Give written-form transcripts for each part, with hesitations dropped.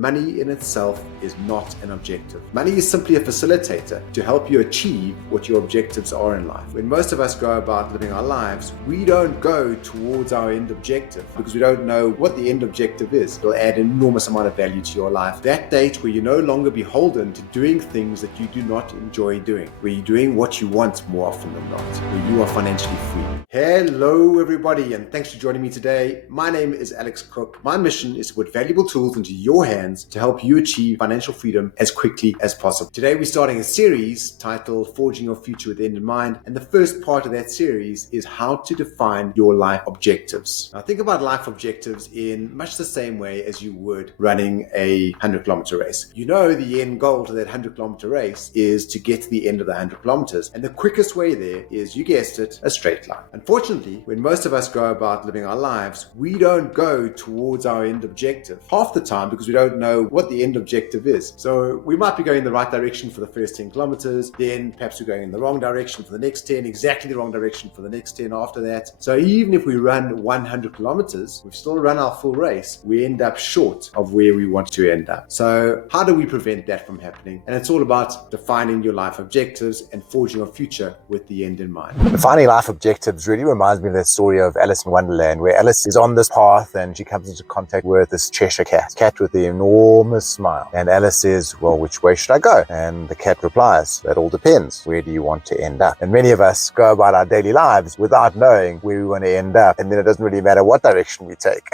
Money in itself is not an objective. Money is simply a facilitator to help you achieve what your objectives are in life. When most of us go about living our lives, we don't go towards our end objective because we don't know what the end objective is. It'll add an enormous amount of value to your life. That date where you're no longer beholden to doing things that you do not enjoy doing, where you're doing what you want more often than not, where you are financially free. Hello everybody, and thanks for joining me today. My name is Alex Cook. My mission is to put valuable tools into your hands to help you achieve financial freedom as quickly as possible. Today we're starting a series titled Forging Your Future with the End in Mind, and the first part of that series is how to define your life objectives. Now think about life objectives in much the same way as you would running a 100-kilometer race. You know the end goal to that 100-kilometer race is to get to the end of the 100 kilometers, and the quickest way there is, you guessed it, a straight line. Unfortunately, when most of us go about living our lives, we don't go towards our end objective half the time because we don't know what the end objective is. So we might be going in the right direction for the first 10 kilometers, then perhaps we're going in the wrong direction for the next 10, exactly the wrong direction for the next 10 after that. So even if we run 100 kilometers, we've still run our full race, we end up short of where we want to end up. So how do we prevent that from happening? And it's all about defining your life objectives and forging a future with the end in mind. Defining life objectives really reminds me of that story of Alice in Wonderland, where Alice is on this path and she comes into contact with this Cheshire cat with the enormous smile. And Alice says, well, which way should I go? And the cat replies, that all depends. Where do you want to end up? And many of us go about our daily lives without knowing where we want to end up. And then it doesn't really matter what direction we take.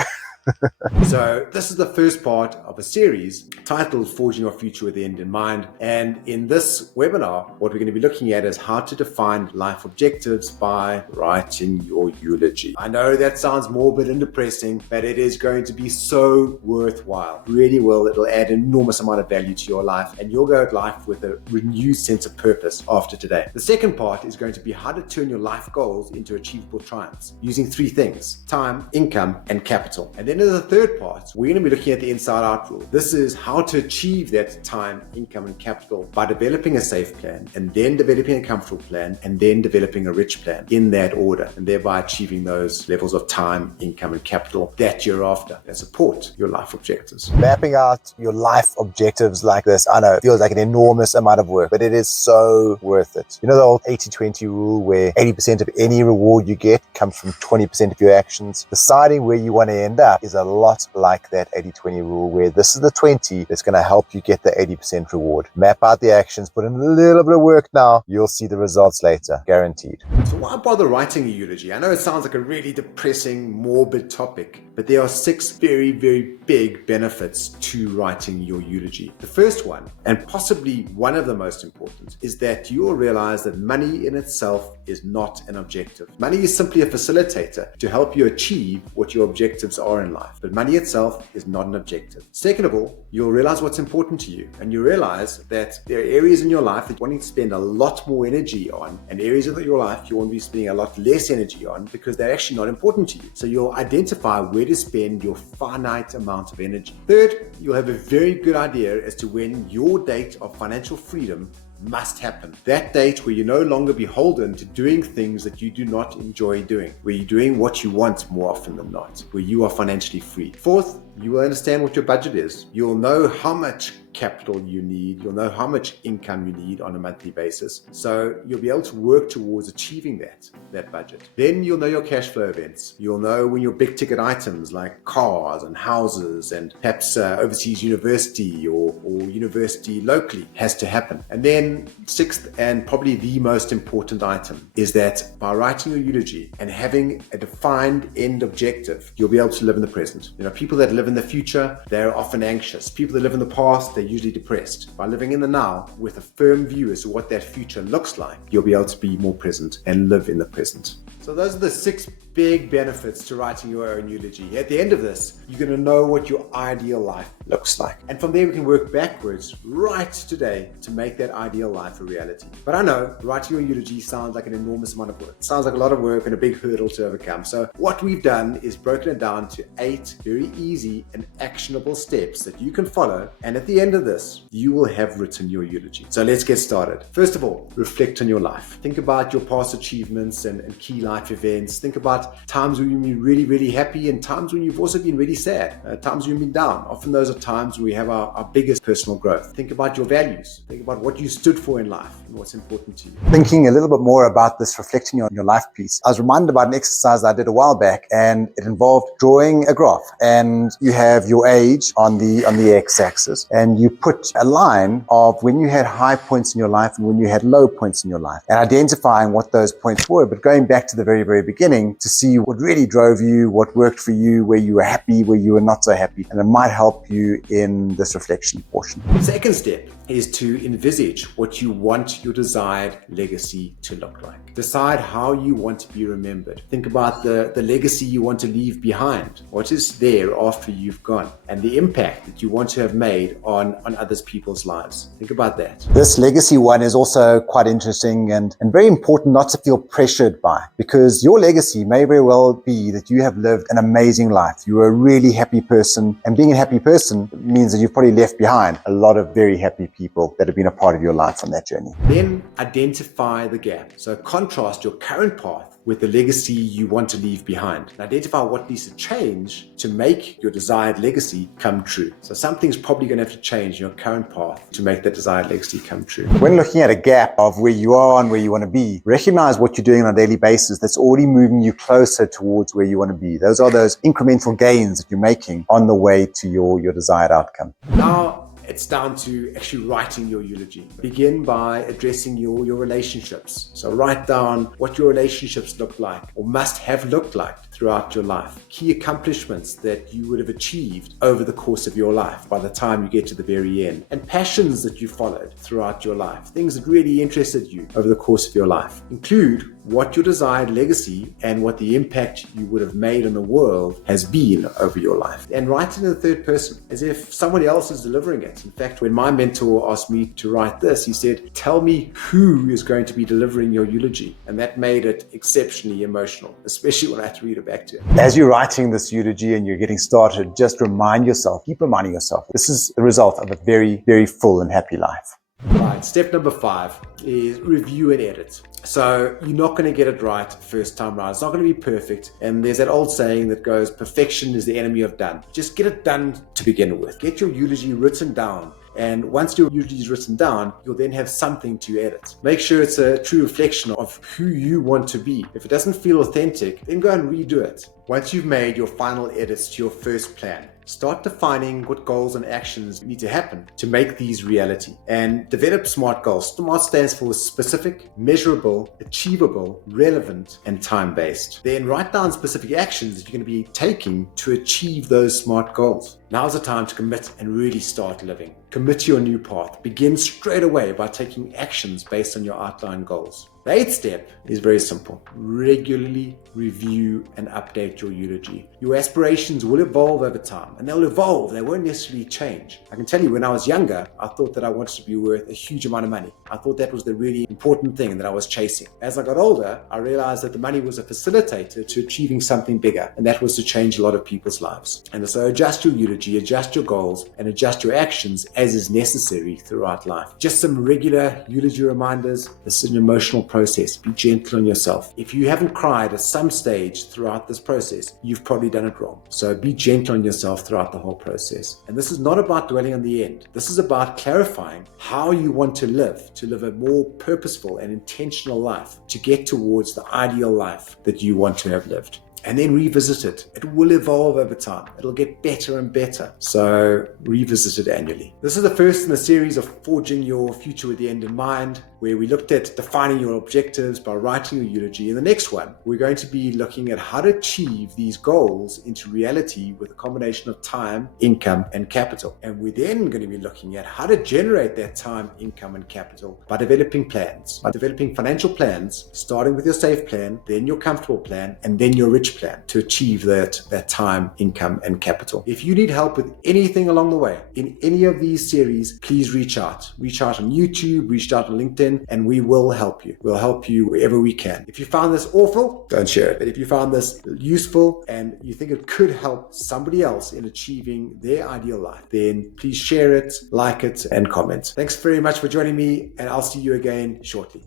So this is the first part of a series titled Forging Your Future with the End in Mind. And in this webinar, what we're going to be looking at is how to define life objectives by writing your eulogy. I know that sounds morbid and depressing, but it is going to be so worthwhile. Really will. It'll add an enormous amount of value to your life, and you'll go at life with a renewed sense of purpose after today. The second part is going to be how to turn your life goals into achievable triumphs using three things: time, income, and capital. And then in the third part, we're going to be looking at the inside out rule. This is how to achieve that time, income, and capital by developing a safe plan, and then developing a comfortable plan, and then developing a rich plan in that order, and thereby achieving those levels of time, income, and capital that you're after that support your life objectives. Mapping out your life objectives like this, I know it feels like an enormous amount of work, but it is so worth it. You know the old 80-20 rule where 80% of any reward you get comes from 20% of your actions? Deciding where you want to end up is a lot like that 80-20 rule, where this is the 20 that's going to help you get the 80% reward. Map out the actions, put in a little bit of work now, you'll see the results later, guaranteed. So why bother writing a eulogy? I know it sounds like a really depressing, morbid topic, but there are 6 very, very big benefits to writing your eulogy. The first one, and possibly one of the most important, is that you will realize that money in itself is not an objective. Money is simply a facilitator to help you achieve what your objectives are in life, but money itself is not an objective. Second of all, you'll realize what's important to you, and you realize that there are areas in your life that you want to spend a lot more energy on, and areas of your life you want to be spending a lot less energy on because they're actually not important to you. So you'll identify where to spend your finite amount of energy. Third, you'll have a very good idea as to when your date of financial freedom must happen. That date where you're no longer beholden to doing things that you do not enjoy doing, where you're doing what you want more often than not, where you are financially free. Fourth, you will understand what your budget is. You'll know how much capital you need. You'll know how much income you need on a monthly basis. So you'll be able to work towards achieving that budget. Then you'll know your cash flow events. You'll know when your big ticket items like cars and houses and perhaps overseas university or university locally has to happen. And then sixth, and probably the most important item, is that by writing your eulogy and having a defined end objective, you'll be able to live in the present. You know, people that live in the future, they're often anxious. People that live in the past, they're usually depressed. By living in the now with a firm view as to what that future looks like, you'll be able to be more present and live in the present. So those are the 6 big benefits to writing your own eulogy. At the end of this, you're going to know what your ideal life looks like. And from there, we can work backwards right today to make that ideal life a reality. But I know writing your eulogy sounds like an enormous amount of work. It sounds like a lot of work and a big hurdle to overcome. So what we've done is broken it down to 8 very easy and actionable steps that you can follow. And at the end of this, you will have written your eulogy. So let's get started. First of all, reflect on your life. Think about your past achievements and key life events. Think about times when you've been really, really happy and times when you've also been really sad, times when you've been down. Often those are times when we have our biggest personal growth. Think about your values. Think about what you stood for in life and what's important to you. Thinking a little bit more about this reflecting on your life piece, I was reminded about an exercise I did a while back, and it involved drawing a graph, and you have your age on the x-axis, and you put a line of when you had high points in your life and when you had low points in your life, and identifying what those points were, but going back to the very, very beginning to see what really drove you, what worked for you, where you were happy, where you were not so happy, and it might help you in this reflection portion. The second step is to envisage what you want your desired legacy to look like. Decide how you want to be remembered. Think about the legacy you want to leave behind. What is there after you've gone? And the impact that you want to have made on others people's lives. Think about that. This legacy one is also quite interesting and very important not to feel pressured by, because your legacy may very well be that you have lived an amazing life. You are a really happy person, and being a happy person means that you've probably left behind a lot of very happy people that have been a part of your life on that journey. Then identify the gap. So contrast your current path with the legacy you want to leave behind, and identify what needs to change to make your desired legacy come true. So something's probably going to have to change in your current path to make that desired legacy come true. When looking at a gap of where you are and where you want to be, recognize what you're doing on a daily basis that's already moving you closer towards where you want to be. Those are those incremental gains that you're making on the way to your desired outcome. Now, it's down to actually writing your eulogy. Begin by addressing your relationships. So write down what your relationships look like or must have looked like throughout your life. Key accomplishments that you would have achieved over the course of your life by the time you get to the very end. And passions that you followed throughout your life. Things that really interested you over the course of your life. Include what your desired legacy and what the impact you would have made on the world has been over your life. And write it in the third person as if somebody else is delivering it. In fact, when my mentor asked me to write this, he said, tell me who is going to be delivering your eulogy. And that made it exceptionally emotional, especially when I had to read it back to him. As you're writing this eulogy and you're getting started, just keep reminding yourself, this is the result of a very, very full and happy life. Right, step number 5 is review and edit. So you're not going to get it right first time round. It's not going to be perfect. And there's that old saying that goes, perfection is the enemy of done. Just get it done to begin with. Get your eulogy written down. And once your eulogy is written down, you'll then have something to edit. Make sure it's a true reflection of who you want to be. If it doesn't feel authentic, then go and redo it. Once you've made your final edits to your first plan, start defining what goals and actions need to happen to make these reality, and develop SMART goals. SMART stands for specific, measurable, achievable, relevant, and time-based. Then write down specific actions that you're going to be taking to achieve those SMART goals. Now's the time to commit and really start living. Commit to your new path. Begin straight away by taking actions based on your outlined goals. The 8th step is very simple. Regularly review and update your eulogy. Your aspirations will evolve over time, and they'll evolve. They won't necessarily change. I can tell you, when I was younger, I thought that I wanted to be worth a huge amount of money. I thought that was the really important thing that I was chasing. As I got older, I realized that the money was a facilitator to achieving something bigger, and that was to change a lot of people's lives. And so adjust your eulogy, adjust your goals, and adjust your actions as is necessary throughout life. Just some regular eulogy reminders. This is an emotional process. Be gentle on yourself. If you haven't cried at some stage throughout this process, you've probably done it wrong. So be gentle on yourself throughout the whole process. And this is not about dwelling on the end. This is about clarifying how you want to live a more purposeful and intentional life to get towards the ideal life that you want to have lived. And then revisit it. It will evolve over time. It'll get better and better. So revisit it annually. This is the first in the series of Forging Your Future with the End in Mind, where we looked at defining your objectives by writing your eulogy. In the next one, we're going to be looking at how to achieve these goals into reality with a combination of time, income, and capital. And we're then going to be looking at how to generate that time, income, and capital by developing plans, by developing financial plans, starting with your safe plan, then your comfortable plan, and then your rich plan to achieve that time, income, and capital. If you need help with anything along the way in any of these series, please reach out. Reach out on YouTube, reach out on LinkedIn, in, and we will help you. We'll help you wherever we can. If you found this awful, don't share it. But if you found this useful and you think it could help somebody else in achieving their ideal life, then please share it, like it, and comment. Thanks very much for joining me, and I'll see you again shortly.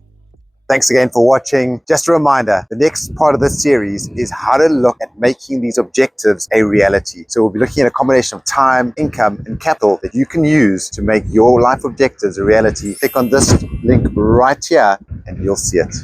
Thanks again for watching. Just a reminder, the next part of this series is how to look at making these objectives a reality. So we'll be looking at a combination of time, income, and capital that you can use to make your life objectives a reality. Click on this link right here and you'll see it.